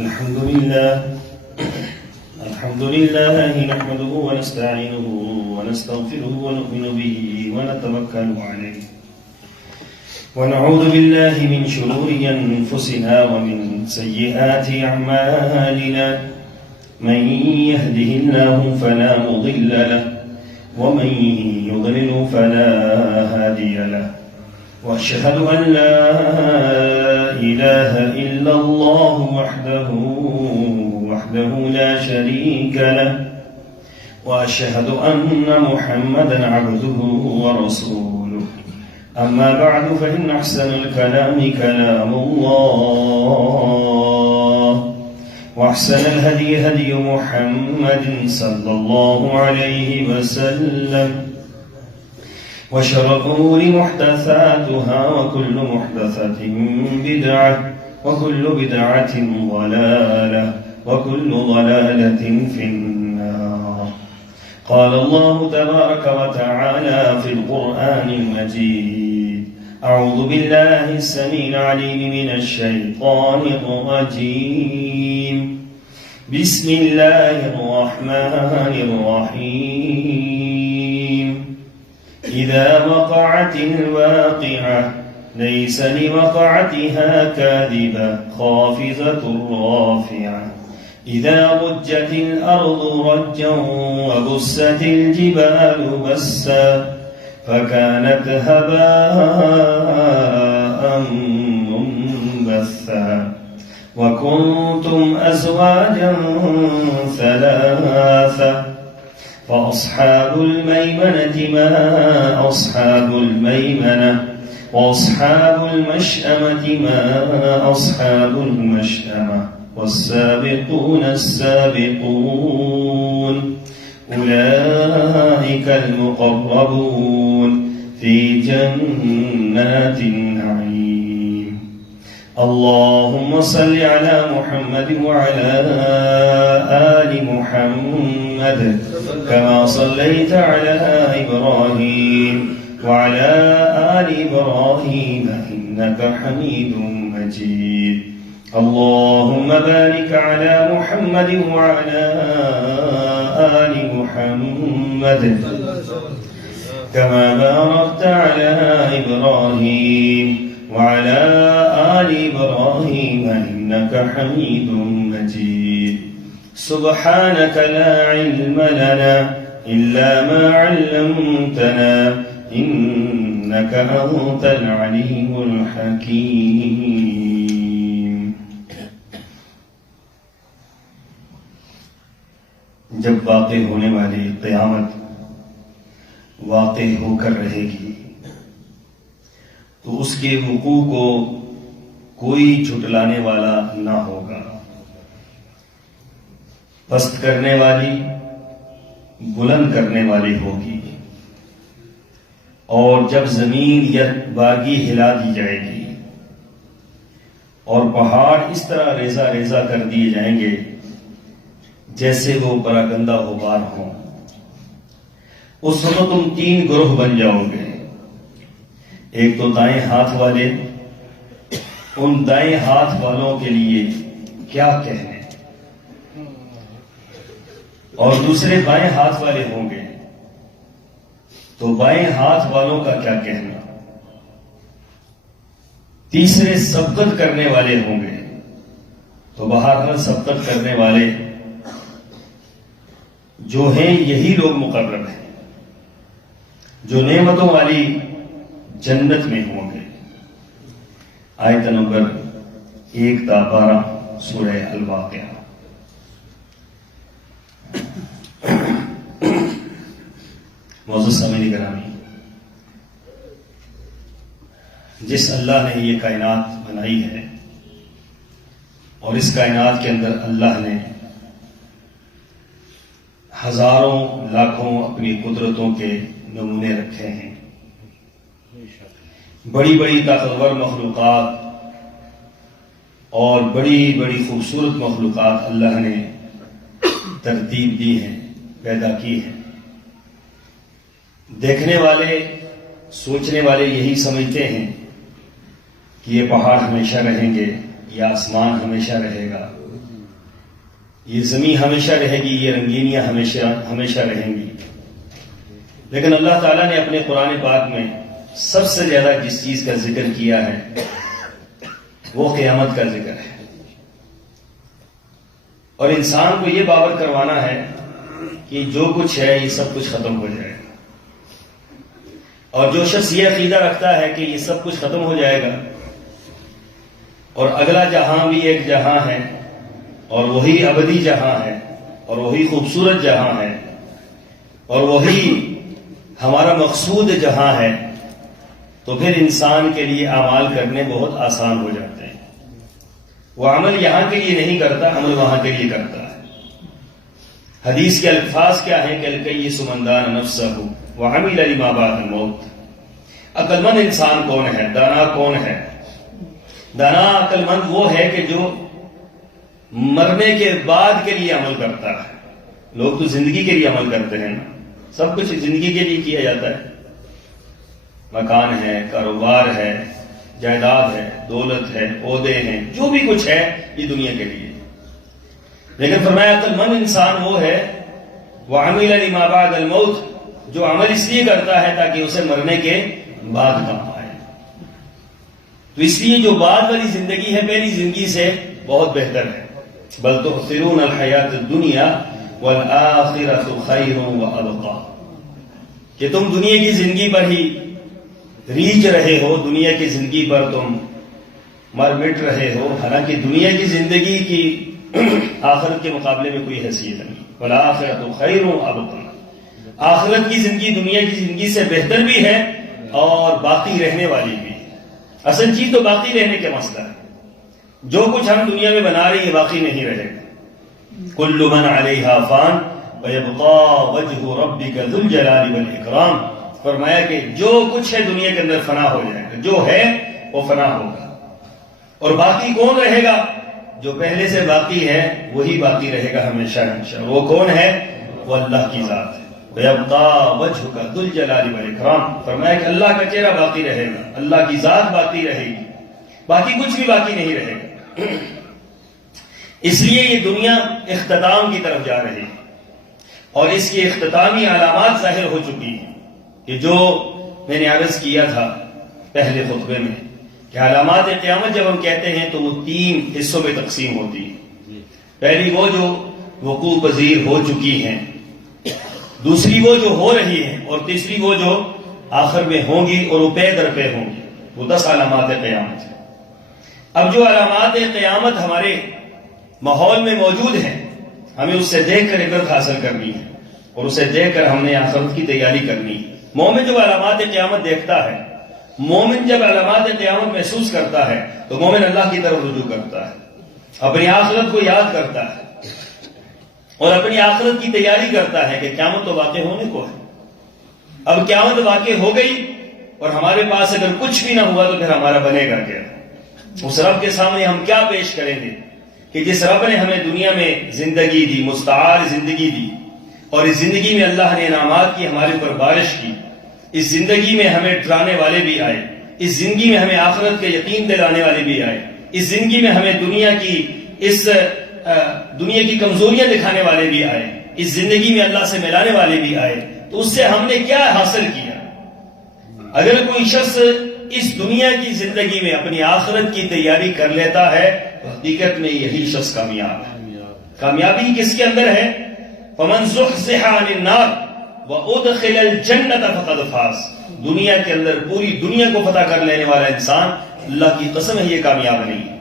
الحمد لله نحمده ونستعينه ونستغفره ونؤمن به ونتوكل عليه ونعوذ بالله من شرور أنفسنا ومن سيئات أعمالنا من يهده الله فلا مضل له ومن يضلل فلا هادي له وأشهد أن لا إله إلا الله وحده لا شريك له وأشهد أن محمدا عبده ورسوله أما بعد فإن أحسن الكلام كلام الله وأحسن الهدي هدي محمد صلى الله عليه وسلم وشر الأمور محدثاتها وكل محدثة بدعة وكل بدعة ضلالة وكل ضلالة في النار. قال الله تبارك وتعالى في القرآن المجيد: أعوذ بالله السميع العليم من الشيطان الرجيم. بسم الله الرحمن الرحيم. إذا وقعت الواقعة ليس لوقعتها كاذبة خافضة رافعة إذا رجت الأرض رجا وبست الجبال بسا فكانت هباء منبثا وكنتم أزواجا ثلاثة فأصحاب الميمنة ما أصحاب الميمنة وأصحاب المشأمة ما أصحاب المشأمة والسابقون السابقون أولئك المقربون في جنات النعيم. اللهم صل على محمد وعلى آل محمد كما صليت على إبراهيم وعلى آل إبراهيم إنك حميد مجيد. اللهم بارك على محمد وعلى آل محمد كما باركت على إبراهيم وعلى آل إبراهيم إنك حميد مجيد. سبحانك لا علم لنا إلا ما علمتنا إنك أنت العليم الحكيم. جب واقع ہونے والی قیامت واقع ہو کر رہے گی تو اس کے وقوع کو کوئی جھٹلانے والا نہ ہوگا. پست کرنے والی بلند کرنے والی ہوگی، اور جب زمین یا بارگی ہلا دی جائے گی اور پہاڑ اس طرح ریزہ ریزہ کر دیے جائیں گے جیسے وہ پراگندہ غبار ہوں، اس وقت تم تین گروہ بن جاؤ گے. ایک تو دائیں ہاتھ والے، ان دائیں ہاتھ والوں کے لیے کیا کہنے، اور دوسرے بائیں ہاتھ والے ہوں گے تو بائیں ہاتھ والوں کا کیا کہنا. تیسرے سبقت کرنے والے ہوں گے تو بہرحال سبقت کرنے والے جو ہیں یہی لوگ مقرب ہیں جو نعمتوں والی جنت میں ہوں گے. آیت نمبر 1 تا 12 سورہ الواقعہ. معزز سامعین گرامی، جس اللہ نے یہ کائنات بنائی ہے اور اس کائنات کے اندر اللہ نے ہزاروں لاکھوں اپنی قدرتوں کے نمونے رکھے ہیں. بڑی بڑی طاقتور مخلوقات اور بڑی بڑی خوبصورت مخلوقات اللہ نے ترتیب دی ہیں، پیدا کی ہیں. دیکھنے والے سوچنے والے یہی سمجھتے ہیں کہ یہ پہاڑ ہمیشہ رہیں گے، یہ آسمان ہمیشہ رہے گا، یہ زمین ہمیشہ رہے گی، یہ رنگینیاں ہمیشہ رہیں گی، لیکن اللہ تعالیٰ نے اپنے قرآن پاک میں سب سے زیادہ جس چیز کا ذکر کیا ہے وہ قیامت کا ذکر ہے۔ اور انسان کو یہ باور کروانا ہے کہ جو کچھ ہے یہ سب کچھ ختم ہو جائے گا، اور جو شخص یہ عقیدہ رکھتا ہے کہ یہ سب کچھ ختم ہو جائے گا اور اگلا جہاں بھی ایک جہاں ہے اور وہی ابدی جہاں ہے اور وہی خوبصورت جہاں ہے اور وہی ہمارا مقصود جہاں ہے، تو پھر انسان کے لیے اعمال کرنے بہت آسان ہو جاتے ہیں۔ وہ عمل یہاں کے لیے نہیں کرتا، عمل وہاں کے لیے کرتا ہے۔ حدیث کے الفاظ کیا ہیں کہ الکیس من دان نفسہ وعمل لما بعد الموت۔ عقل مند انسان کون ہے؟ دانا کون ہے؟ دانا عقل مند وہ ہے کہ جو مرنے کے بعد کے لیے عمل کرتا ہے۔ لوگ تو زندگی کے لیے عمل کرتے ہیں نا، سب کچھ زندگی کے لیے کیا جاتا ہے، مکان ہے، کاروبار ہے، جائیداد ہے، دولت ہے، عہدے ہیں، جو بھی کچھ ہے یہ دنیا کے لیے۔ لیکن فرمایا عقل مند انسان وہ ہے وعمل لما بعد الموت، جو عمل اس لیے کرتا ہے تاکہ اسے مرنے کے بعد کام آئے۔ تو اس لیے جو بعد والی زندگی ہے پہلی زندگی سے بہت بہتر ہے۔ بل تؤثرون الحیات الدنیا والآخرۃ خیر وابقیٰ، کہ تم دنیا کی زندگی پر ہی ریچھ رہے ہو، دنیا کی زندگی پر تم مر مٹ رہے ہو، حالانکہ دنیا کی زندگی کی آخرت کے مقابلے میں کوئی حیثیت نہیں۔ والآخرۃ خیر وابقیٰ، آخرت کی زندگی دنیا کی زندگی سے بہتر بھی ہے اور باقی رہنے والی بھی ہے۔ اصل چیز تو باقی رہنے کے مسئلہ ہے۔ جو کچھ ہم دنیا میں بنا رہے ہیں یہ باقی نہیں رہے گا۔ کل من علیہا فان ویبقیٰ وجہ ربک ذو الجلال والاکرام، فرمایا کہ جو کچھ ہے دنیا کے اندر فنا ہو جائے گا، جو ہے وہ فنا ہوگا، اور باقی کون رہے گا؟ جو پہلے سے باقی ہے وہی باقی رہے گا ہمیشہ ہمیشہ۔ وہ کون ہے؟ وہ اللہ کی ذات ہے۔ وَيَبْقَى وَجْهُكَ ذُو الْجَلَالِ وَالْإِكْرَامِ، فرمایا کہ اللہ کا چہرہ باقی رہے گا، اللہ کی ذات باقی رہے گی، باقی کچھ بھی باقی نہیں رہے گا۔ اس لیے یہ دنیا اختتام کی طرف جا رہی ہے، اور اس کی اختتامی علامات ظاہر ہو چکی ہیں، کہ جو میں نے عرض کیا تھا پہلے خطبے میں کہ علامات قیامت جب ہم کہتے ہیں تو وہ 3 حصوں میں تقسیم ہوتی ہے۔ پہلی وہ جو وقوع پذیر ہو چکی ہیں، دوسری وہ جو ہو رہی ہیں، اور تیسری وہ جو آخر میں ہوں گی اور وہ پے در پے ہوں گی۔ وہ 10 علامات قیامت ہیں۔ اب جو علامات قیامت ہمارے ماحول میں موجود ہیں، ہمیں اس سے دیکھ کر عبرت حاصل کرنی ہے، اور اسے دیکھ کر ہم نے آخرت کی تیاری کرنی ہے۔ مومن جب علامات قیامت دیکھتا ہے، مومن جب علامات قیامت محسوس کرتا ہے تو مومن اللہ کی طرف رجوع کرتا ہے، اپنی آخرت کو یاد کرتا ہے اور اپنی آخرت کی تیاری کرتا ہے کہ قیامت تو واقع ہونے کو ہے۔ اب قیامت واقع ہو گئی اور ہمارے پاس اگر کچھ بھی نہ ہوا تو پھر ہمارا بنے گا کیا؟ اس رب کے سامنے ہم کیا پیش کریں گے کہ جس رب نے ہمیں دنیا میں زندگی دی، مستعار زندگی دی، اور اس زندگی میں اللہ نے انعامات کی، ہمارے اوپر بارش کی، اس زندگی میں ہمیں ڈرانے والے بھی آئے، اس زندگی میں ہمیں آخرت کے یقین دلانے والے بھی آئے، اس زندگی میں ہمیں دنیا کی کمزوریاں دکھانے والے بھی آئے، اس زندگی میں اللہ سے ملانے والے بھی آئے، تو اس سے ہم نے کیا حاصل کیا؟ اگر کوئی شخص اس دنیا کی زندگی میں اپنی آخرت کی تیاری کر لیتا ہے تو حقیقت میں یہی شخص کامیاب ہے۔ کامیابی کس کے اندر ہے؟ فَمَنْ زُحْزِحَ عَنِ النَّارِ وَأُدْخِلَ الْجَنَّةَ فَقَدْ فَازَ، دنیا کے اندر پوری دنیا کو فتح کر لینے والا انسان، اللہ کی قسم ہے یہ کامیاب نہیں ہے۔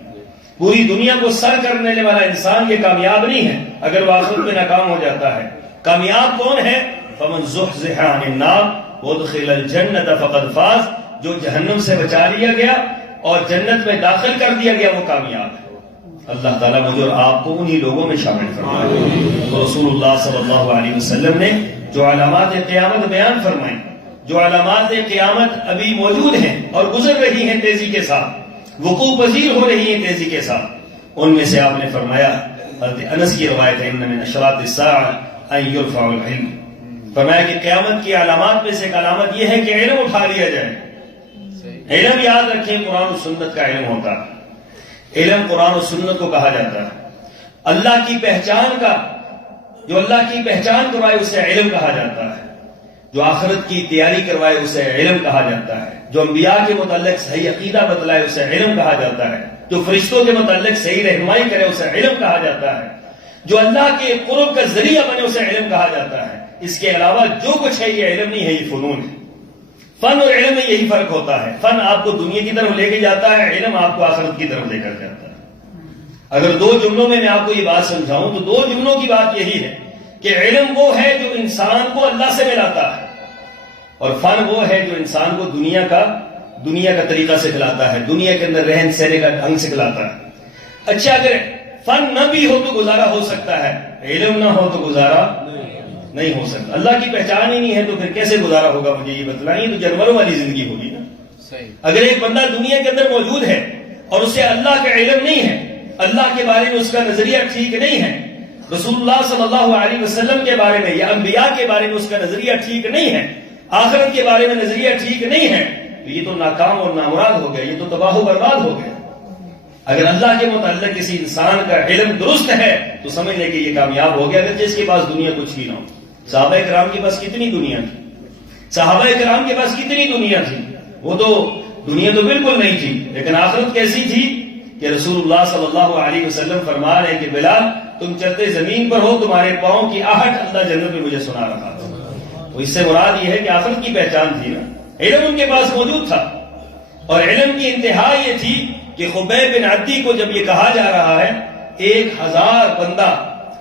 پوری دنیا کو سر کر لینے والا انسان یہ کامیاب نہیں ہے اگر وہ آخرت میں ناکام ہو جاتا ہے۔ کامیاب کون ہے؟ فَمَنْ زُحْزِحَ عَنِ النَّارِ وَأُدْخِلَ الْجَنَّةَ فَقَدْ فَازَ، جو جہنم سے بچا لیا گیا اور جنت میں داخل کر دیا گیا وہ کامیاب ہے۔ اللہ تعالیٰ مجھے اور آپ کو انہی لوگوں میں شامل فرمائے۔ تو رسول اللہ صلی اللہ علیہ وسلم نے جو علامات قیامت بیان فرمائیں، جو علامات قیامت ابھی موجود ہیں اور گزر رہی ہیں تیزی کے ساتھ، وقوع پذیر ہو رہی ہیں تیزی کے ساتھ، ان میں سے آپ نے فرمایا، حضرت انس کی روایت ہے، ان من اشراط الساعہ ان یرفع العلم، فرمایا کہ قیامت کی علامات میں سے ایک علامت یہ ہے کہ علم اٹھا لیا جائے۔ علم یاد رکھیں قرآن و سنت کا علم ہوتا ہے، علم قرآن و سنت کو کہا جاتا ہے۔ اللہ کی پہچان کا، جو اللہ کی پہچان کروائے اسے علم کہا جاتا ہے، جو آخرت کی تیاری کروائے اسے علم کہا جاتا ہے، جو انبیاء کے متعلق صحیح عقیدہ بتلائے اسے علم کہا جاتا ہے، جو فرشتوں کے متعلق صحیح رہنمائی کرے اسے علم کہا جاتا ہے، جو اللہ کے قرب کا ذریعہ بنے اسے علم کہا جاتا ہے۔ اس کے علاوہ جو کچھ ہے یہ علم نہیں ہے، یہ فنون ہے۔ فن اور علم میں یہی فرق ہوتا ہے، فن آپ کو دنیا کی طرف لے کے جاتا ہے، علم آپ کو آخرت کی طرف لے کر جاتا ہے۔ اگر دو جملوں میں آپ کو یہ بات سمجھاؤں تو دو جملوں کی بات یہی ہے کہ علم وہ ہے جو انسان کو اللہ سے ملاتا ہے، اور فن وہ ہے جو انسان کو دنیا کا طریقہ سکھلاتا ہے، دنیا کے اندر رہن سہنے کا ڈھنگ سکھلاتا ہے۔ اچھا، اگر فن نہ بھی ہو تو گزارا ہو سکتا ہے، علم نہ ہو تو گزارا نہیں ہو سکتا۔ اللہ کی پہچان ہی نہیں ہے تو پھر کیسے گزارا ہوگا؟ مجھے یہ بتلائیے۔ تو جانوروں والی زندگی ہوگی نا۔ اگر ایک بندہ دنیا کے اندر موجود ہے اور اسے اللہ کا علم نہیں ہے، اللہ کے بارے میں اس کا نظریہ ٹھیک نہیں ہے، رسول اللہ صلی اللہ علیہ وسلم کے بارے میں یا انبیاء کے بارے میں اس کا نظریہ ٹھیک نہیں ہے، آخرت کے بارے میں نظریہ ٹھیک نہیں ہے، تو یہ تو ناکام اور نامراد ہو گیا، یہ تو تباہ و برباد ہو گیا۔ اگر اللہ کے متعلق کسی انسان کا علم درست ہے تو سمجھ لیں کہ یہ کامیاب ہو گیا، اگر جس کے پاس دنیا کچھ بھی نہ ہو۔ صحابہ کرام کے پاس کتنی دنیا تھی، صحابہ کرام کے پاس کتنی دنیا تھی، وہ تو دنیا تو بالکل نہیں تھی، لیکن آخرت کیسی تھی کہ رسول اللہ صلی اللہ علیہ وسلم فرما رہے ہیں کہ بلال تم چلتے زمین پر ہو، تمہارے پاؤں کی آہٹ اللہ جنت میں مجھے سنا رہا تھا۔ تو اس سے مراد یہ ہے کہ آخرت کی پہچان تھی نا، علم ان کے پاس موجود تھا، اور علم کی انتہا یہ تھی کہ خبیب بن عدی کو جب یہ کہا جا رہا ہے 1000 بندہ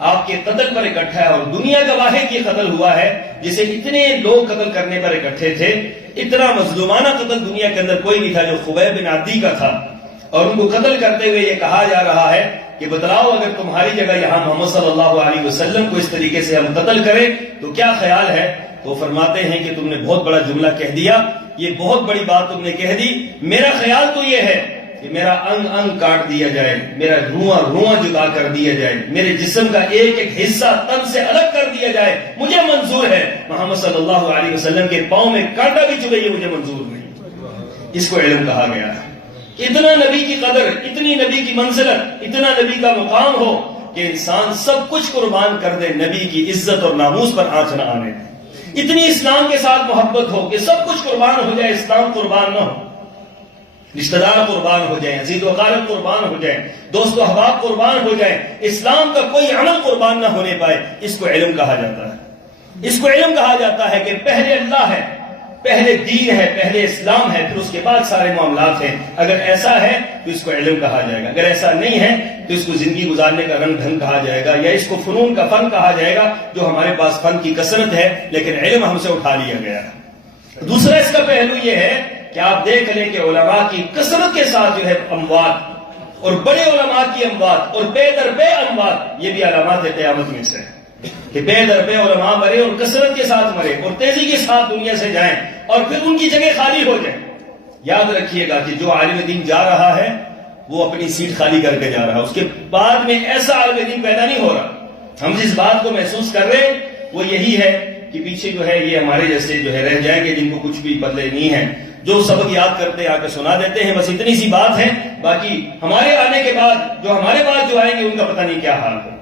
آپ کے قتل پر اکٹھا ہے، اور دنیا کا واحد یہ قتل ہوا ہے جسے اتنے لوگ قتل کرنے پر اکٹھے تھے، اتنا مظلومانہ قتل دنیا کے اندر کوئی نہیں تھا جو خبیب بن عدی کا تھا، اور ان کو قتل کرتے ہوئے یہ کہا جا رہا ہے کہ بتلاؤ اگر تمہاری جگہ یہاں محمد صلی اللہ علیہ وسلم کو اس طریقے سے ہم قتل کریں تو کیا خیال ہے؟ تو فرماتے ہیں کہ تم نے بہت بڑا جملہ کہہ دیا، یہ بہت بڑی بات تم نے کہہ دی، میرا خیال تو یہ ہے کہ میرا انگ انگ کاٹ دیا جائے، میرا رواں رواں جدا کر دیا جائے، میرے جسم کا ایک ایک حصہ تن سے الگ کر دیا جائے، مجھے منظور ہے۔ محمد صلی اللہ علیہ وسلم کے پاؤں میں کانٹا بھی چبھے یہ مجھے منظور نہیں۔ اس کو علم کہا گیا ہے۔ اتنا نبی کی قدر، اتنی نبی کی منزلت، اتنا نبی کا مقام ہو کہ انسان سب کچھ قربان کر دے نبی کی عزت اور ناموس پر آنچ نہ آنے، اتنی اسلام کے ساتھ محبت ہو کہ سب کچھ قربان ہو جائے، اسلام قربان نہ ہو، رشتہ دار قربان ہو جائیں، عزیز و اقارب قربان ہو جائیں، دوست و احباب قربان ہو جائیں، اسلام کا کوئی عمل قربان نہ ہونے پائے، اس کو علم کہا جاتا ہے۔ اس کو علم کہا جاتا ہے کہ پہلے اللہ ہے، پہلے دین ہے، پہلے اسلام ہے، پھر اس کے بعد سارے معاملات ہیں۔ اگر ایسا ہے تو اس کو علم کہا جائے گا، اگر ایسا نہیں ہے تو اس کو زندگی گزارنے کا رنگ ڈھنگ کہا جائے گا، یا اس کو فنون کا فن کہا جائے گا، جو ہمارے پاس فن کی کثرت ہے لیکن علم ہم سے اٹھا لیا گیا ہے۔ دوسرا اس کا پہلو یہ ہے کہ آپ دیکھ لیں کہ علماء کی کثرت کے ساتھ جو ہے اموات، اور بڑے علماء کی اموات اور بے در بے اموات، یہ بھی علامات قیامت میں سے کہ بے در بے علماء مرے اور کثرت کے ساتھ مرے اور تیزی کے ساتھ دنیا سے جائیں اور پھر ان کی جگہ خالی ہو جائیں۔ یاد رکھیے گا کہ جو عالم دین جا رہا ہے وہ اپنی سیٹ خالی کر کے جا رہا ہے، اس کے بعد میں ایسا عالم دین پیدا نہیں ہو رہا۔ ہم جس بات کو محسوس کر رہے ہیں وہ یہی ہے کہ پیچھے جو ہے یہ ہمارے جیسے جو ہے رہ جائیں گے جن کو کچھ بھی پلے نہیں ہے، جو سبق یاد کرتے آ کے سنا دیتے ہیں، بس اتنی سی بات ہے، باقی ہمارے آنے کے بعد جو ہمارے بعد جو آئیں گے ان کا پتہ نہیں کیا حال ہے۔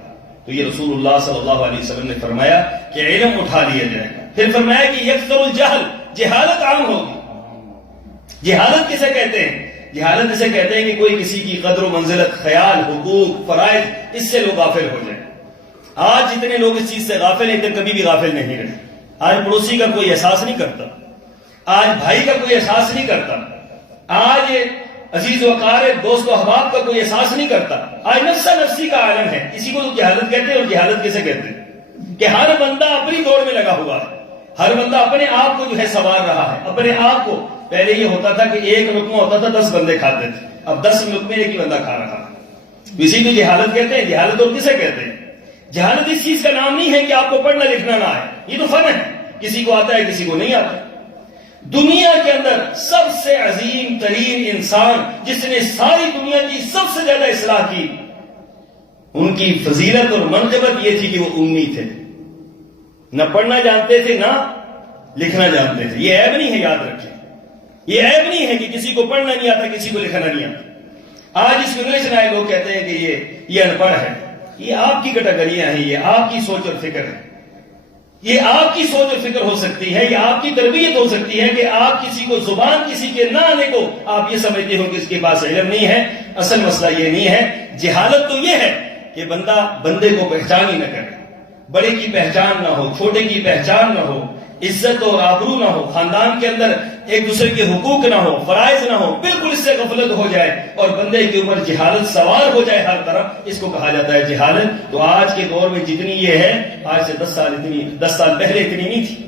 تو یہ رسول اللہ صلی اللہ علیہ وسلم نے فرمایا کہ علم اٹھا لیا جائے گا۔ پھر فرمایا کہ یکثر الجہل، جہالت عام ہوگی۔ جہالت کسے کہتے ہیں؟ جہالت اسے کہتے ہیں کہ کوئی کسی کی قدر و منزلت، خیال، حقوق، فرائض، اس سے لوگ غافل ہو جائیں۔ آج جتنے لوگ اس چیز سے غافل ہیں کبھی بھی غافل نہیں رہے۔ آج پڑوسی کا کوئی احساس نہیں کرتا، آج بھائی کا کوئی احساس نہیں کرتا، آج عزیز و اقارب، دوست و احباب کا کوئی احساس نہیں کرتا۔ آج نفسا نفسی کا عالم ہے، اسی کو تو جہالت کہتے ہیں۔ اور جہالت کیسے کہتے ہیں؟ کہ ہر بندہ اپنی دوڑ میں لگا ہوا ہے، ہر بندہ اپنے آپ کو جو ہے سنوار رہا ہے، اپنے آپ کو۔ پہلے یہ ہوتا تھا کہ ایک لقمہ ہوتا تھا 10 بندے کھاتے تھے، اب 10 لقمے ایک ہی بندہ کھا رہا ہے۔ اسی کو جہالت کہتے ہیں۔ جہالت اور کسے کہتے ہیں؟ جہالت اس چیز کا نام نہیں ہے کہ آپ کو پڑھنا لکھنا نہ آئے، یہ تو فن ہے، کسی کو آتا ہے کسی کو نہیں آتا۔ دنیا کے اندر سب سے عظیم ترین انسان جس نے ساری دنیا کی سب سے زیادہ اصلاح کی، ان کی فضیلت اور منقبت یہ تھی کہ وہ امی تھے، نہ پڑھنا جانتے تھے نہ لکھنا جانتے تھے۔ یہ عیب نہیں ہے، یاد رکھیں، یہ عیب نہیں ہے کہ کسی کو پڑھنا نہیں آتا، کسی کو لکھنا نہیں آتا۔ آج اس جنریشن آئے لوگ کہتے ہیں کہ یہ ان پڑھ ہے، یہ آپ کی کیٹیگریاں ہیں، یہ آپ کی سوچ اور فکر ہے، یہ آپ کی سوچ اور فکر ہو سکتی ہے، یہ آپ کی تربیت ہو سکتی ہے کہ آپ کسی کو زبان کسی کے نہ آنے کو آپ یہ سمجھتے ہو کہ اس کے پاس علم نہیں ہے۔ اصل مسئلہ یہ نہیں ہے، جہالت تو یہ ہے کہ بندہ بندے کو پہچان ہی نہ کرے، بڑے کی پہچان نہ ہو، چھوٹے کی پہچان نہ ہو، عزت اور آبرو نہ ہو، خاندان کے اندر ایک دوسرے کے حقوق نہ ہو، فرائض نہ ہو، بالکل اس سے غفلت ہو جائے اور بندے کے اوپر جہالت سوار ہو جائے ہر طرف، اس کو کہا جاتا ہے جہالت۔ تو آج کے دور میں جتنی یہ ہے، آج سے 10 سال پہلے اتنی نہیں تھی،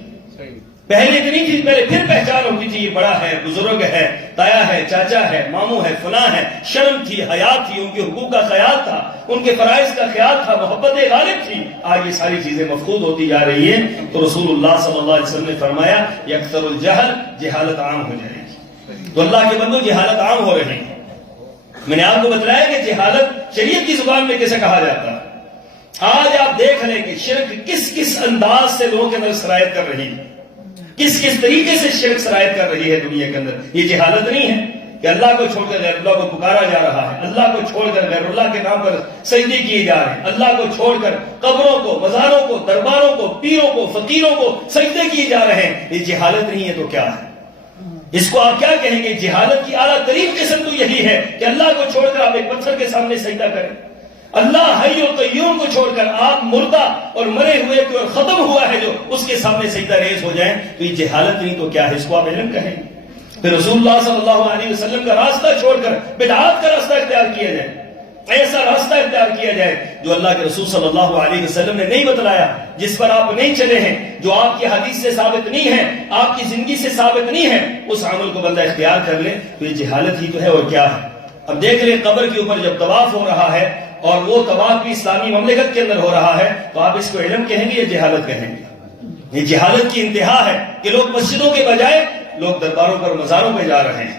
پہلے اتنی تھی، پہلے پھر پہچان ہوتی تھی، یہ بڑا ہے، بزرگ ہے، تایا ہے، چاچا ہے، ماموں ہے، فلاں ہے، شرم تھی، حیا تھی، ان کے حقوق کا خیال تھا، ان کے فرائض کا خیال تھا، محبت غالب تھی۔ آج یہ ساری چیزیں مفقود ہوتی جا رہی ہیں۔ تو رسول اللہ صلی اللہ علیہ وسلم نے فرمایا یکثر الجہل، جہالت عام ہو جائے گی۔ تو اللہ کے بندو جہالت عام ہو رہی ہے۔ میں نے آپ کو بتلایا کہ جہالت شریعت کی زبان میں کیسے کہا جاتا ہے۔ آج آپ دیکھ لیں کہ شرک کس کس انداز سے لوگوں کے اندر سرایت کر رہی ہے، کس کس طریقے سے شرک سرایت کر رہی ہے دنیا کے اندر۔ یہ جہالت نہیں ہے کہ اللہ کو چھوڑ کر غیر اللہ کو پکارا جا رہا ہے، اللہ کو چھوڑ کر غیر اللہ کے نام پر سجدے کیے جا رہے ہیں، اللہ کو چھوڑ کر قبروں کو، مزاروں کو، درباروں کو، پیروں کو، فقیروں کو سجدے کیے جا رہے ہیں۔ یہ جہالت نہیں ہے تو کیا ہے؟ اس کو آپ کیا کہیں گے؟ جہالت کی اعلیٰ ترین قسم تو یہی ہے کہ اللہ کو چھوڑ کر آپ ایک پتھر کے سامنے سجدہ کریں، اللہ حی و قیوم کو چھوڑ کر آپ مردہ اور مرے ہوئے کو ختم ہوا ہے جو اس کے سامنے سجدہ ریز ہو جائیں، تو یہ جہالت نہیں تو کیا ہے؟ اس کو آپ علم کہیں گے؟ پھر رسول اللہ صلی اللہ علیہ وسلم کا راستہ چھوڑ کر بدعات کا راستہ اختیار کیا جائے، ایسا راستہ اختیار کیا جائے جو اللہ کے رسول صلی اللہ علیہ وسلم نے نہیں بتلایا، جس پر آپ نہیں چلے ہیں، جو آپ کی حدیث سے ثابت نہیں ہے، آپ کی زندگی سے ثابت نہیں ہے، اس عمل کو بندہ اختیار کر لے تو یہ جہالت ہی تو ہے اور کیا ہے۔ اب دیکھ لیں قبر کے اوپر جب طواف ہو رہا ہے اور وہ طواف بھی اسلامی مملکت کے اندر ہو رہا ہے، تو آپ اس کو علم کہیں گے یا جہالت کہیں گے؟ یہ جہالت کی انتہا ہے کہ لوگ مسجدوں کے بجائے لوگ درباروں پر مزاروں پہ جا رہے ہیں،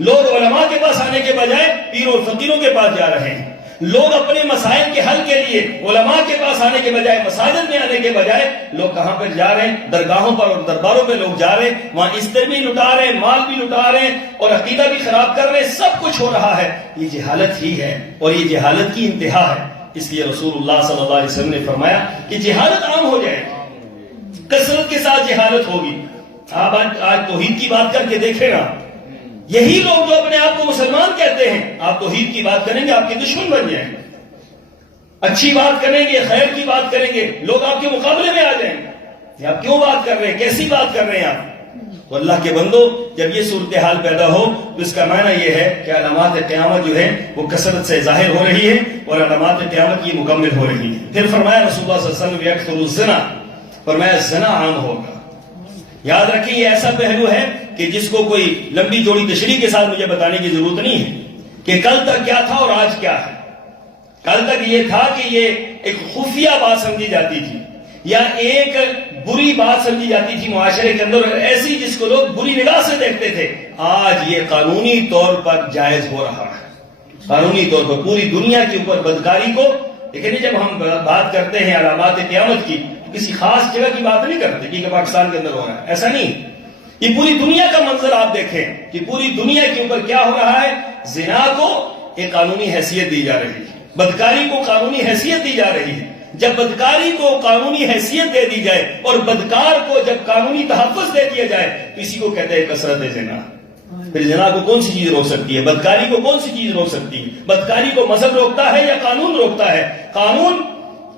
لوگ علماء کے پاس آنے کے بجائے پیروں اور فقیروں کے پاس جا رہے ہیں، لوگ اپنے مسائل کے حل کے لیے علماء کے پاس آنے کے بجائے، مساجد میں آنے کے بجائے لوگ کہاں پر جا رہے ہیں؟ درگاہوں پر اور درباروں پہ لوگ جا رہے ہیں، وہاں استر بھی لٹا رہے ہیں، مال بھی لٹا رہے ہیں اور عقیدہ بھی خراب کر رہے ہیں، سب کچھ ہو رہا ہے۔ یہ جہالت ہی ہے اور یہ جہالت کی انتہا ہے۔ اس لیے رسول اللہ صلی اللہ علیہ وسلم نے فرمایا کہ جہالت عام ہو جائے گی، کثرت کے ساتھ جہالت ہوگی۔ آپ آج توحید کی بات کر کے دیکھیں نا، یہی لوگ جو اپنے آپ کو مسلمان کہتے ہیں، آپ توحید کی بات کریں گے آپ کے دشمن بن جائیں گے، اچھی بات کریں گے، خیر کی بات کریں گے، لوگ آپ کے مقابلے میں آ جائیں گے۔ آپ کیوں بات کر رہے ہیں؟ کیسی بات کر رہے ہیں آپ؟ تو اللہ کے بندو، جب یہ صورتحال پیدا ہو تو اس کا معنی یہ ہے کہ علامات قیامت جو ہے وہ کثرت سے ظاہر ہو رہی ہے اور علامات قیامت کی مکمل ہو رہی ہے۔ پھر فرمایا رسول اللہ صلی اللہ علیہ وسلم یکثر الزنا، فرمایا زنا عام ہوگا۔ یاد رکھیں یہ ایسا پہلو ہے کہ جس کو کوئی لمبی چوڑی تشریح کے ساتھ مجھے بتانے کی ضرورت نہیں ہے کہ کل تک کیا تھا اور آج کیا ہے۔ کل تک یہ تھا کہ یہ ایک خفیہ بات سمجھی جاتی تھی یا ایک بری بات سمجھی جاتی تھی معاشرے کے اندر، ایسی جس کو لوگ بری نگاہ سے دیکھتے تھے۔ آج یہ قانونی طور پر جائز ہو رہا ہے، قانونی طور پر پوری دنیا کے اوپر بدکاری کو۔ لیکن جب ہم بات کرتے ہیں علامات قیامت کی، کسی خاص جگہ کی بات نہیں کرتے کہ پاکستان کے اندر ہو رہا ہے، ایسا نہیں۔ یہ پوری دنیا کا منظر آپ دیکھیں کہ پوری دنیا کے اوپر کیا ہو رہا ہے۔ زنا کو ایک قانونی حیثیت دی جا رہی ہے، بدکاری کو قانونی حیثیت دی جا رہی ہے۔ جب بدکاری کو قانونی حیثیت دے دی جائے اور بدکار کو جب قانونی تحفظ دے دیا جائے تو اسی کو کہتے ہیں کثرت زنا۔ پھر زنا کو کون سی چیز روک سکتی ہے؟ بدکاری کو کون سی چیز روک سکتی ہے؟ بدکاری کو مذہب روکتا ہے یا قانون روکتا ہے؟ قانون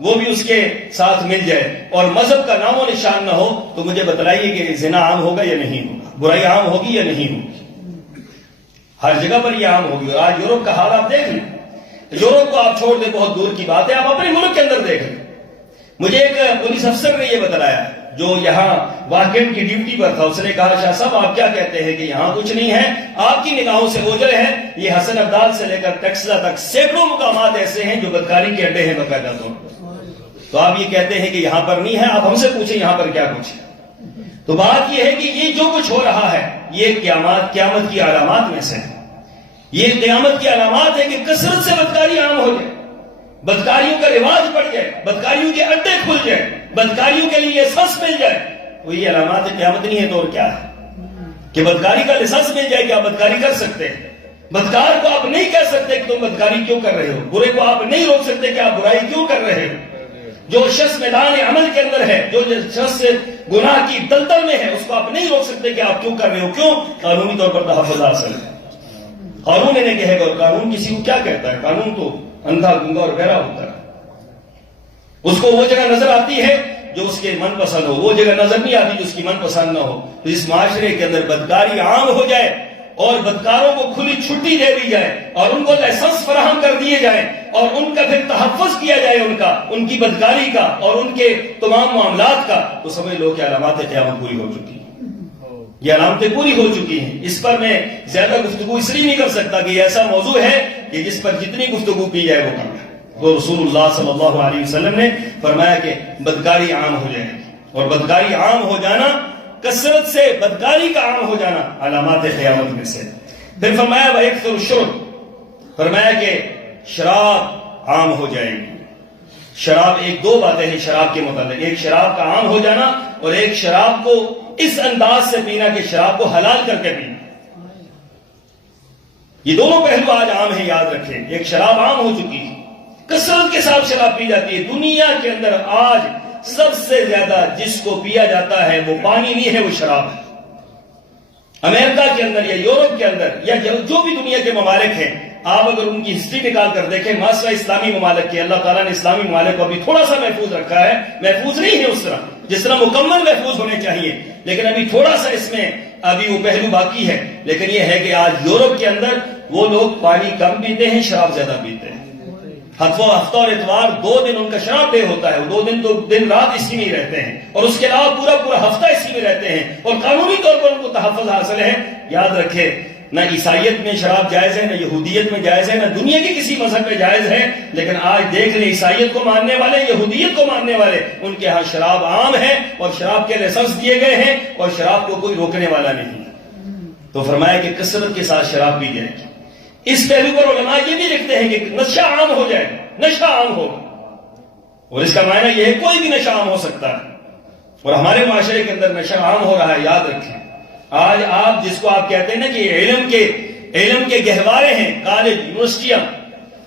وہ بھی اس کے ساتھ مل جائے اور مذہب کا نام و نشان نہ ہو تو مجھے بتلائیے کہ زنا عام ہوگا یا نہیں ہوگا، برائی عام ہوگی یا نہیں ہوگی؟ ہر جگہ پر یہ عام ہوگی۔ اور آج یورپ کا حال آپ دیکھ لیں، یورپ کو آپ چھوڑ دیں، بہت دور کی بات ہے، آپ اپنے ملک کے اندر دیکھ لیں۔ مجھے ایک پولیس افسر نے یہ بتلایا جو یہاں واقعہ کی ڈیوٹی پر تھا، اس نے کہا شاہ صاحب آپ کیا کہتے ہیں کہ یہاں کچھ نہیں ہے، آپ کی نگاہوں سے اوجھل ہے، یہ حسن ابدال سے لے کر ٹیکسلا تک سینکڑوں مقامات ایسے ہیں جو بدکاری کے اڈے ہیں باقاعدہ طور پر، تو آپ یہ کہتے ہیں کہ یہاں پر نہیں ہے، آپ ہم سے پوچھیں یہاں پر کیا کچھ ہے۔ تو بات یہ ہے کہ یہ جو کچھ ہو رہا ہے یہ قیامت کی علامات میں سے ہے۔ یہ قیامت کی علامات ہے کہ کثرت سے بدکاری عام ہو جائے، بدکاریوں کا رواج بڑھ جائے، بدکاریوں کے اڈے کھل جائے، بدکاریوں کے لیے لائسنس مل جائے۔ وہ یہ علامات قیامت نہیں ہے تو اور کیا ہے کہ بدکاری کا لائسنس مل جائے کہ آپ بدکاری کر سکتے ہیں۔ بدکار کو آپ نہیں کہہ سکتے کہ تم بدکاری کیوں کر رہے ہو، برے کو آپ نہیں روک سکتے کہ آپ برائی کیوں کر رہے ہو۔ جو شخص میدان عمل کے اندر ہے، جو شخص گناہ کی دلدل میں ہے، اس کو آپ نہیں روک سکتے کہ آپ کیوں کر رہے ہو۔ کیوں؟ قانونی طور پر تحفظ حاصل ہے۔ قانون انہیں کہے گا، اور قانون کسی کو کیا کہتا ہے؟ قانون تو اندھا گنگا اور بہرا ہوتا ہے۔ اس کو وہ جگہ نظر آتی ہے جو اس کے من پسند ہو، وہ جگہ نظر نہیں آتی جو اس کی من پسند نہ ہو۔ تو اس معاشرے کے اندر بدکاری عام ہو جائے اور بدکاروں کو کھلی چھٹی دے دی جائے اور ان کو لائسنس فراہم کر دیے جائیں اور ان کا پھر تحفظ کیا جائے، ان کی بدکاری کا اور ان کے تمام معاملات کا، تو سمجھ لو کہ علامات قیامت پوری ہو چکی ہیں۔ یہ علامتیں پوری ہو چکی ہیں۔ اس پر میں زیادہ گفتگو اس لیے نہیں کر سکتا کہ یہ ایسا موضوع ہے کہ جس پر جتنی گفتگو کی جائے وہ کم ہے۔ تو رسول اللہ صلی اللہ علیہ وسلم نے فرمایا کہ بدکاری عام ہو جائے گی، اور بدکاری عام ہو جانا، کثرت سے بدکاری کا عام ہو جانا علامات قیامت میں سے۔ پھر فرمایا وَيَكْثُرُ الشُّرْبُ، فرمایا کہ شراب عام ہو جائے گی۔ شراب، ایک دو باتیں ہیں شراب کے متعلق، ایک شراب کا عام ہو جانا اور ایک شراب کو اس انداز سے پینا کہ شراب کو حلال کر کے پینا۔ یہ دونوں پہلو آج عام ہیں، یاد رکھیں۔ ایک شراب عام ہو چکی ہے، کثرت کے ساتھ شراب پی جاتی ہے۔ دنیا کے اندر آج سب سے زیادہ جس کو پیا جاتا ہے وہ پانی نہیں ہے، وہ شراب ہے۔ امریکہ کے اندر یا یورپ کے اندر یا جو بھی دنیا کے ممالک ہیں، آپ اگر ان کی ہسٹری نکال کر دیکھیں، معاشرہ اسلامی ممالک کے، اللہ تعالیٰ نے اسلامی ممالک کو ابھی تھوڑا سا محفوظ رکھا ہے، محفوظ نہیں ہے اس طرح جس طرح مکمل محفوظ ہونے چاہیے، لیکن ابھی تھوڑا سا اس میں ابھی وہ پہلو باقی ہے۔ لیکن یہ ہے کہ آج یورپ کے اندر وہ لوگ پانی کم پیتے ہیں، شراب زیادہ پیتے ہیں۔ ہفتہ اور اتوار 2 دن ان کا شراب ڈے ہوتا ہے، وہ 2 دن تو دن رات اسی میں ہی رہتے ہیں، اور اس کے علاوہ پورا ہفتہ اسی میں رہتے ہیں، اور قانونی طور پر ان کو تحفظ حاصل ہے۔ یاد رکھے، نہ عیسائیت میں شراب جائز ہے، نہ یہودیت میں جائز ہے، نہ دنیا کے کسی مذہب میں جائز ہے، لیکن آج دیکھ لیں عیسائیت کو ماننے والے، یہودیت کو ماننے والے، ان کے ہاں شراب عام ہے اور شراب کے لائسنس دیے گئے ہیں اور شراب کو کوئی روکنے والا نہیں۔ تو فرمایا کہ کثرت کے ساتھ شراب پی جائے گی۔ اس پہلو پر علماء یہ بھی لکھتے ہیں کہ نشہ عام ہو جائے، نشہ عام ہوگا، اور اس کا معنی یہ ہے کوئی بھی نشہ عام ہو سکتا ہے، اور ہمارے معاشرے کے اندر نشہ عام ہو رہا ہے۔ یاد رکھیں، آج آپ جس کو آپ کہتے ہیں نا کہ علم کے گہوارے ہیں، کالج، یونیورسٹیاں،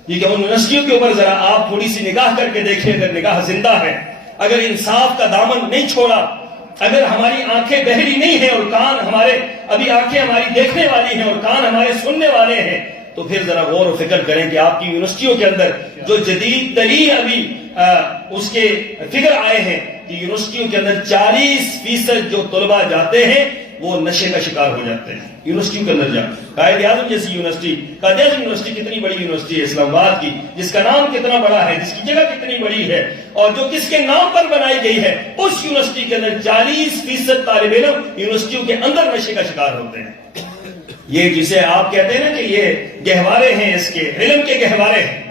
یہ کہ ان یونیورسٹیوں کے اوپر ذرا آپ تھوڑی سی نگاہ کر کے دیکھیں، اگر نگاہ زندہ ہے، اگر انصاف کا دامن نہیں چھوڑا، اگر ہماری آنکھیں بہری نہیں ہیں اور کان ہمارے، ابھی آنکھیں ہماری دیکھنے والی ہیں اور کان ہمارے سننے والے ہیں، تو پھر ذرا غور و فکر کریں کہ آپ کی یونیورسٹیوں کے اندر جو جدید ترین ابھی اس کے فگر آئے ہیں کہ یونیورسٹیوں کے اندر 40% جو طلباء جاتے ہیں وہ نشے کا شکار ہو جاتے ہیں۔ یونیورسٹیوں کے اندر قائد اعظم جیسی یونیورسٹی، قائد اعظم یونیورسٹی کتنی بڑی یونیورسٹی ہے اسلام آباد کی، جس کا نام کتنا بڑا ہے، جس کی جگہ کتنی بڑی ہے، اور جو کس کے نام پر بنائی گئی ہے، اس یونیورسٹی کے اندر 40% طالب علم یونیورسٹیوں کے اندر نشے کا شکار ہوتے ہیں۔ یہ جسے آپ کہتے ہیں نا کہ یہ گہوارے ہیں، اس کے علم کے گہوارے ہیں،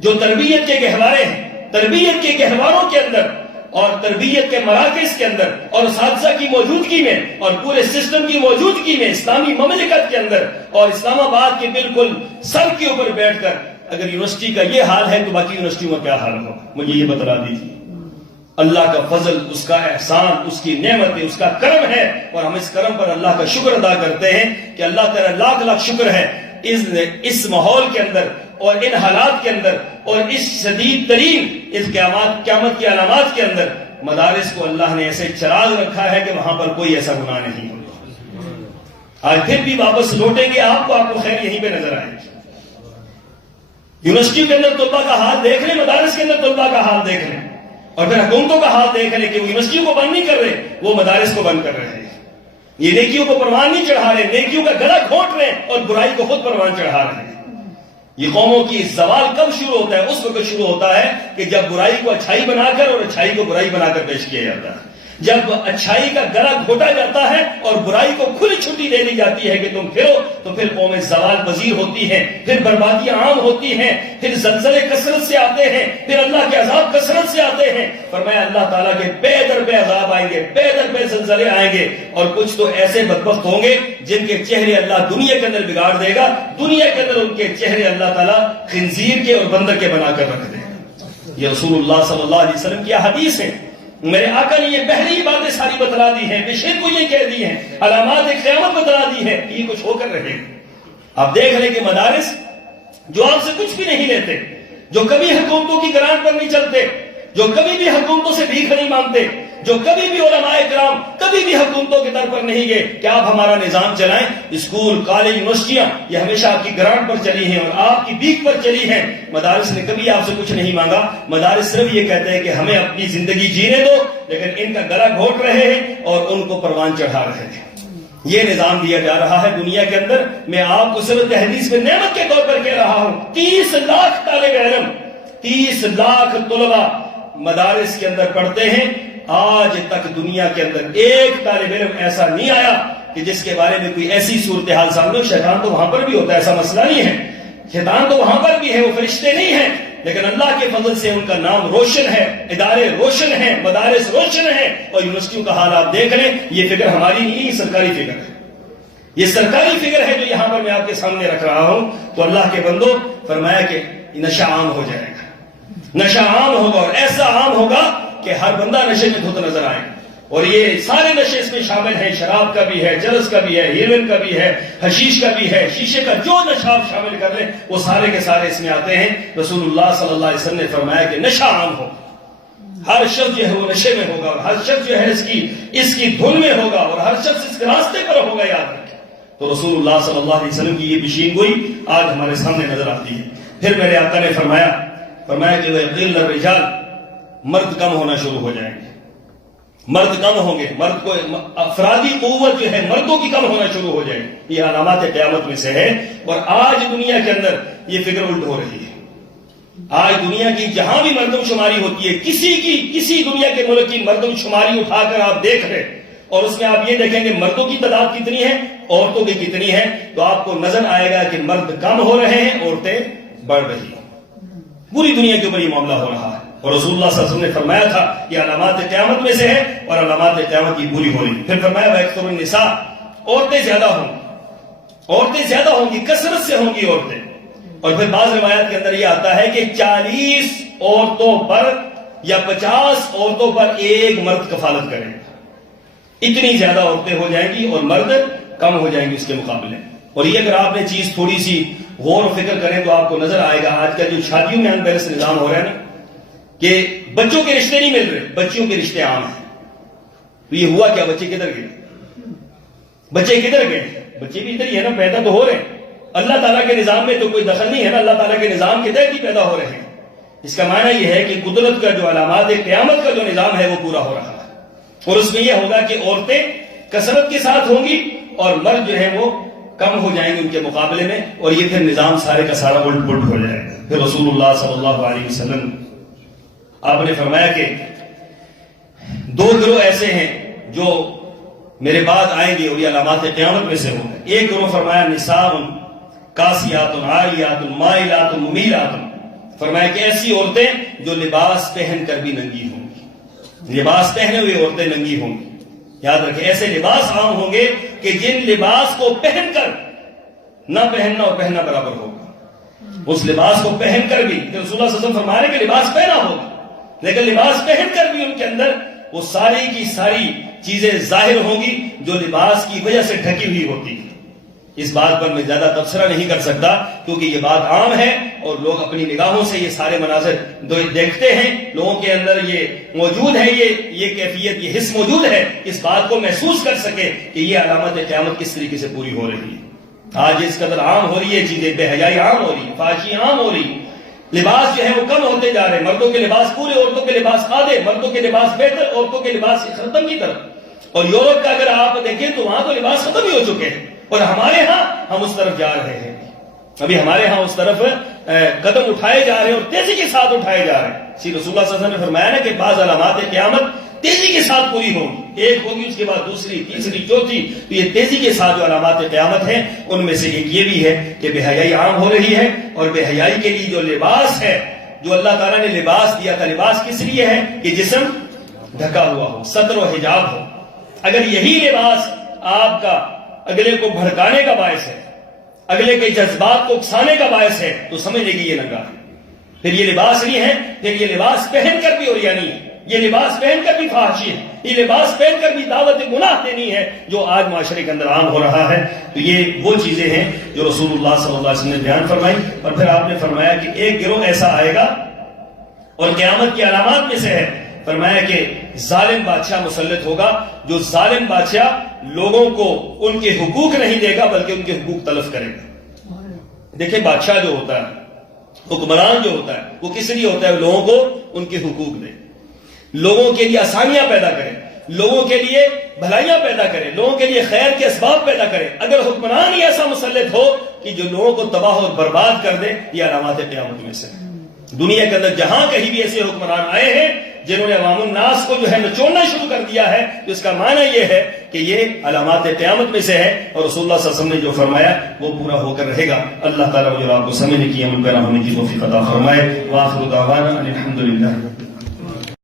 جو تربیت کے گہوارے ہیں، تربیت کے گہواروں کے اندر اور تربیت کے مراکز کے اندر اور اساتذہ کی موجودگی میں اور پورے سسٹم کی موجودگی میں اسلامی مملکت کے اندر اور اسلام آباد کے بالکل سر کے اوپر بیٹھ کر اگر یونیورسٹی کا یہ حال ہے تو باقی یونیورسٹیوں کا کیا حال ہوگا؟ مجھے یہ بتلا دیجیے۔ اللہ کا فضل، اس کا احسان، اس کی نعمت، اس کا کرم ہے، اور ہم اس کرم پر اللہ کا شکر ادا کرتے ہیں کہ اللہ تعالیٰ لاکھ لاکھ شکر ہے اس ماحول کے اندر اور ان حالات کے اندر اور اس شدید ترین اس قیامت کی علامات کے اندر مدارس کو اللہ نے ایسے چراغ رکھا ہے کہ وہاں پر کوئی ایسا گناہ نہیں ہوتا۔ آج پھر بھی واپس لوٹیں گے آپ کو خیر یہیں پہ نظر آئے گی۔ یونیورسٹی کے اندر طلباء کا حال دیکھ لیں، مدارس کے اندر طلباء کا حال دیکھ لیں، اور پھر حکومتوں کا حال دیکھ لیں کہ وہ یونیورسٹیوں کو بند نہیں کر رہے، وہ مدارس کو بند کر رہے ہیں۔ یہ نیکیوں کو پروان نہیں چڑھا رہے، نیکیوں کا گلا گھونٹ رہے ہیں اور برائی کو خود پروان چڑھا رہے ہیں۔ یہ قوموں کی زوال کب شروع ہوتا ہے؟ اس وقت شروع ہوتا ہے کہ جب برائی کو اچھائی بنا کر اور اچھائی کو برائی بنا کر پیش کیا جاتا ہے، جب اچھائی کا گلا گھونٹا جاتا ہے اور برائی کو کھلی چھٹی دے دی جاتی ہے کہ تم پھرو، تو پھر قومیں زوال پذیر ہوتی ہیں، پھر بربادیاں عام ہوتی ہیں، پھر زلزلے کثرت سے آتے ہیں، پھر اللہ کے عذاب کثرت سے آتے ہیں۔ فرمایا اللہ تعالیٰ کے بے در بے عذاب آئیں گے، بے در بے زلزلے آئیں گے، اور کچھ تو ایسے بدبخت ہوں گے جن کے چہرے اللہ دنیا کے اندر بگاڑ دے گا، دنیا کے اندر ان کے چہرے اللہ تعالیٰ خنزیر کے اور بندر کے بنا کر رکھ دے گا۔ یہ رسول اللہ صلی اللہ علیہ وسلم کی حدیث ہے۔ میرے آقا نے یہ پہلی باتیں ساری بتلا دی ہیں، بشیر کو یہ کہہ دی ہیں، علامات قیامت بتلا دی ہیں، یہ کچھ ہو کر رہے گا۔ آپ دیکھ لیں کہ مدارس جو آپ سے کچھ بھی نہیں لیتے، جو کبھی حکومتوں کی گرانٹ پر نہیں چلتے، جو کبھی بھی حکومتوں سے بھیک نہیں مانگتے، جو کبھی بھی علماء کرام کبھی بھی حکومتوں کے در پر نہیں گئے کہ آپ ہمارا نظام چلائیں، اسکول، کالج، یونیورسٹیاں یہ ہمیشہ آپ کی گرانٹ پر چلی ہیں اور آپ کی بھیک پر چلی ہیں۔ مدارس نے کبھی آپ سے کچھ نہیں مانگا، مدارس صرف یہ کہتے ہیں کہ ہمیں اپنی زندگی جینے دو، لیکن ان کا گلا گھونٹ رہے ہیں اور ان کو پروان چڑھا رہے ہیں۔ یہ نظام دیا جا رہا ہے دنیا کے اندر۔ میں آپ کو صرف تحدیث میں نعمت کے طور پر کہہ رہا ہوں، 30 لاکھ طالب علم، 30 لاکھ طلباء مدارس کے اندر پڑھتے ہیں۔ آج تک دنیا کے اندر ایک طالب علم ایسا نہیں آیا کہ جس کے بارے میں کوئی ایسی صورتحال سامنے ہو۔ شیطان تو وہاں پر بھی ہوتا ہے، ایسا مسئلہ نہیں ہے، شیطان تو وہاں پر بھی ہے، وہ فرشتے نہیں ہیں، لیکن اللہ کے فضل سے ان کا نام روشن ہے، ادارے روشن ہیں، مدارس روشن ہیں۔ اور یونیورسٹیوں کا حال آپ دیکھ لیں، یہ فگر ہماری نہیں، یہ سرکاری فگر ہے، یہ سرکاری فگر ہے جو یہاں پر میں آپ کے سامنے رکھ رہا ہوں۔ تو اللہ کے بندو، فرمایا کہ نشہ عام ہو جائے گا، نشہ عام ہوگا اور ایسا عام ہوگا کہ ہر بندہ نشے میں دھت نظر آئے، اور یہ سارے نشے اس میں شامل ہیں، شراب کا بھی ہے، چرس کا بھی ہے، ہیروئن کا بھی ہے، حشیش کا بھی ہے، شیشے کا، جو نشہ آپ شامل کر لیں وہ سارے کے سارے اس میں آتے ہیں۔ رسول اللہ صلی اللہ علیہ وسلم نے فرمایا کہ نشہ عام ہو، ہر شخص جو ہے وہ نشے میں ہوگا، اور ہر شخص جو ہے اس کی دھن میں ہوگا، اور ہر شخص اس کے راستے پر ہوگا، یاد رکھیں۔ تو رسول اللہ صلی اللہ علیہ وسلم کی یہ پیشین گوئی آج ہمارے سامنے نظر آتی ہے۔ پھر میرے آقا نے فرمایا کہ وَيَقِلَّ الرِّجَالِ، مرد کم ہونا شروع ہو جائیں گے، مرد کم ہوں گے، مرد کو افرادی قوت جو ہے مردوں کی کم ہونا شروع ہو جائے گی، یہ علامات قیامت میں سے ہے۔ اور آج دنیا کے اندر یہ فکر الٹ ہو رہی ہے۔ آج دنیا کی جہاں بھی مردم شماری ہوتی ہے، کسی دنیا کے ملک کی مردم شماری اٹھا کر آپ دیکھ رہے، اور اس میں آپ یہ دیکھیں گے مردوں کی تعداد کتنی ہے، عورتوں کی کتنی ہے، تو آپ کو نظر آئے گا کہ مرد کم ہو رہے ہیں، عورتیں بڑھ رہی ہیں۔ پوری دنیا کے اوپر یہ معاملہ ہو رہا ہے، اور رسول اللہ صلی اللہ علیہ وسلم نے فرمایا تھا یہ علامات قیامت میں سے ہے، اور علامات قیامت کی پوری ہو رہی۔ پھر فرمایا وَيَكْثُرُ النِّسَاء، عورتیں زیادہ ہوں گی، عورتیں زیادہ ہوں گی، کثرت سے ہوں گی عورتیں۔ اور پھر بعض روایات کے اندر یہ آتا ہے کہ 40 عورتوں پر یا 50 عورتوں پر ایک مرد کفالت کرے گا، اتنی زیادہ عورتیں ہو جائیں گی اور مرد کم ہو جائیں گے اس کے مقابلے۔ اور یہ اگر آپ نے چیز تھوڑی سی غور و فکر کریں تو آپ کو نظر آئے گا آج کل جو شادیوں میں ان بیلنس نظام ہو رہا ہے نا، کہ بچوں کے رشتے نہیں مل رہے، بچیوں کے رشتے عام ہیں۔ تو یہ ہوا کیا؟ بچے کدھر گئے؟ بچے کدھر گئے؟ بچے بھی ادھر ہی ہے نا، پیدا تو ہو رہے ہیں۔ اللہ تعالیٰ کے نظام میں تو کوئی دخل نہیں ہے نا، اللہ تعالیٰ کے نظام کے تحت ہی پیدا ہو رہے ہیں۔ اس کا معنی یہ ہے کہ قدرت کا جو علامات قیامت کا جو نظام ہے وہ پورا ہو رہا ہے، اور اس میں یہ ہوگا کہ عورتیں کثرت کے ساتھ ہوں گی اور مرد جو ہے وہ کم ہو جائیں گے ان کے مقابلے میں، اور یہ پھر نظام سارے کا سارا الٹ پلٹ ہو جائے گا۔ پھر رسول اللہ صلی اللہ علیہ وسلم آپ نے فرمایا کہ 2 گروہ ایسے ہیں جو میرے بعد آئیں گے اور یہ علامات قیامت میں سے ہوں گے۔ ایک گروہ فرمایا نساء کاسیات عاریات مائلات ممیلات، فرمایا کہ ایسی عورتیں جو لباس پہن کر بھی ننگی ہوں گی، لباس پہنے ہوئے عورتیں ننگی ہوں گی۔ یاد رکھیں ایسے لباس عام ہوں گے کہ جن لباس کو پہن کر نہ پہننا اور پہننا برابر ہوگا، اس لباس کو پہن کر بھی، کہ رسول اللہ صلی اللہ علیہ وسلم فرما رہے ہیں کہ لباس پہنا ہوگا لیکن لباس پہن کر بھی ان کے اندر وہ ساری کی ساری چیزیں ظاہر ہوں گی جو لباس کی وجہ سے ڈھکی ہوئی ہوتی ہے۔ اس بات پر میں زیادہ تبصرہ نہیں کر سکتا کیونکہ یہ بات عام ہے اور لوگ اپنی نگاہوں سے یہ سارے مناظر دیکھتے ہیں، لوگوں کے اندر یہ موجود ہے، یہ کیفیت، یہ حس موجود ہے، اس بات کو محسوس کر سکے کہ یہ علامت قیامت کس طریقے سے پوری ہو رہی ہے۔ آج اس قدر عام ہو رہی ہے چیزیں، بے حیائی عام ہو رہی ہے، فحاشی عام ہو رہی ہے، لباس جو ہے وہ کم ہوتے جا رہے ہیں، مردوں کے لباس پورے، عورتوں کے لباس آدھے، مردوں کے لباس بہتر، عورتوں کے لباس ختم کی طرف۔ اور یورپ کا اگر آپ دیکھیں تو وہاں تو لباس ختم ہی ہو چکے ہیں، اور ہمارے ہاں ہم اس طرف جا رہے ہیں، ابھی ہمارے ہاں اس طرف قدم اٹھائے جا رہے ہیں اور تیزی کے ساتھ اٹھائے جا رہے ہیں۔ رسول اللہ صلی اللہ علیہ وسلم نے فرمایا نا کہ بعض علامات قیامت تیزی کے ساتھ پوری ہوگی، ایک ہوگی اس کے بعد دوسری، تیسری، چوتھی، تو یہ تیزی کے ساتھ جو علامات قیامت ہیں ان میں سے ایک یہ بھی ہے کہ بے حیائی عام ہو رہی ہے، اور بے حیائی کے لیے جو لباس ہے، جو اللہ تعالیٰ نے لباس دیا تھا، لباس کس لیے ہے کہ جسم ڈھکا ہوا ہو، ستر و حجاب ہو۔ اگر یہی لباس آپ کا اگلے کو بھڑکانے کا باعث ہے، اگلے کے جذبات کو اکسانے کا باعث ہے، تو سمجھ لے کہ یہ ننگا ہے، پھر یہ لباس نہیں ہے، پھر یہ لباس پہن کر بھی اور یا نہیں ہے۔ یہ لباس پہن کر بھی فحاشی ہے، یہ لباس پہن کر بھی دعوت گناہ دینی ہے جو آج معاشرے کے اندر عام ہو رہا ہے۔ تو یہ وہ چیزیں ہیں جو رسول اللہ صلی اللہ علیہ وسلم نے بیان فرمائی، اور پھر آپ نے فرمایا کہ ایک گروہ ایسا آئے گا اور قیامت کی علامات میں سے ہے، فرمایا کہ ظالم بادشاہ مسلط ہوگا، جو ظالم بادشاہ لوگوں کو ان کے حقوق نہیں دے گا بلکہ ان کے حقوق تلف کرے گا۔ دیکھیں بادشاہ جو ہوتا ہے، حکمران جو ہوتا ہے، وہ کس لیے ہوتا ہے؟ لوگوں کو ان کے حقوق دے، لوگوں کے لیے آسانیاں پیدا کرے، لوگوں کے لیے بھلائیاں پیدا کرے، لوگوں کے لیے خیر کے اسباب پیدا کرے۔ اگر حکمران ہی ایسا مسلط ہو کہ جو لوگوں کو تباہ اور برباد کر دے، یہ علامات قیامت میں سے ہے۔ دنیا کے اندر جہاں کہیں بھی ایسے حکمران آئے ہیں جنہوں نے عوام الناس کو جو ہے نچوڑنا شروع کر دیا ہے، تو اس کا معنی یہ ہے کہ یہ علامات قیامت میں سے ہے، اور رسول اللہ صلی اللہ علیہ وسلم نے جو فرمایا وہ پورا ہو کر رہے گا۔ اللہ تعالیٰ مجھے آپ کو سمجھنے کی، عمل پیرا ہونے کی توفیق عطا فرمائے۔ وآخر دعوانا ان الحمد للہ۔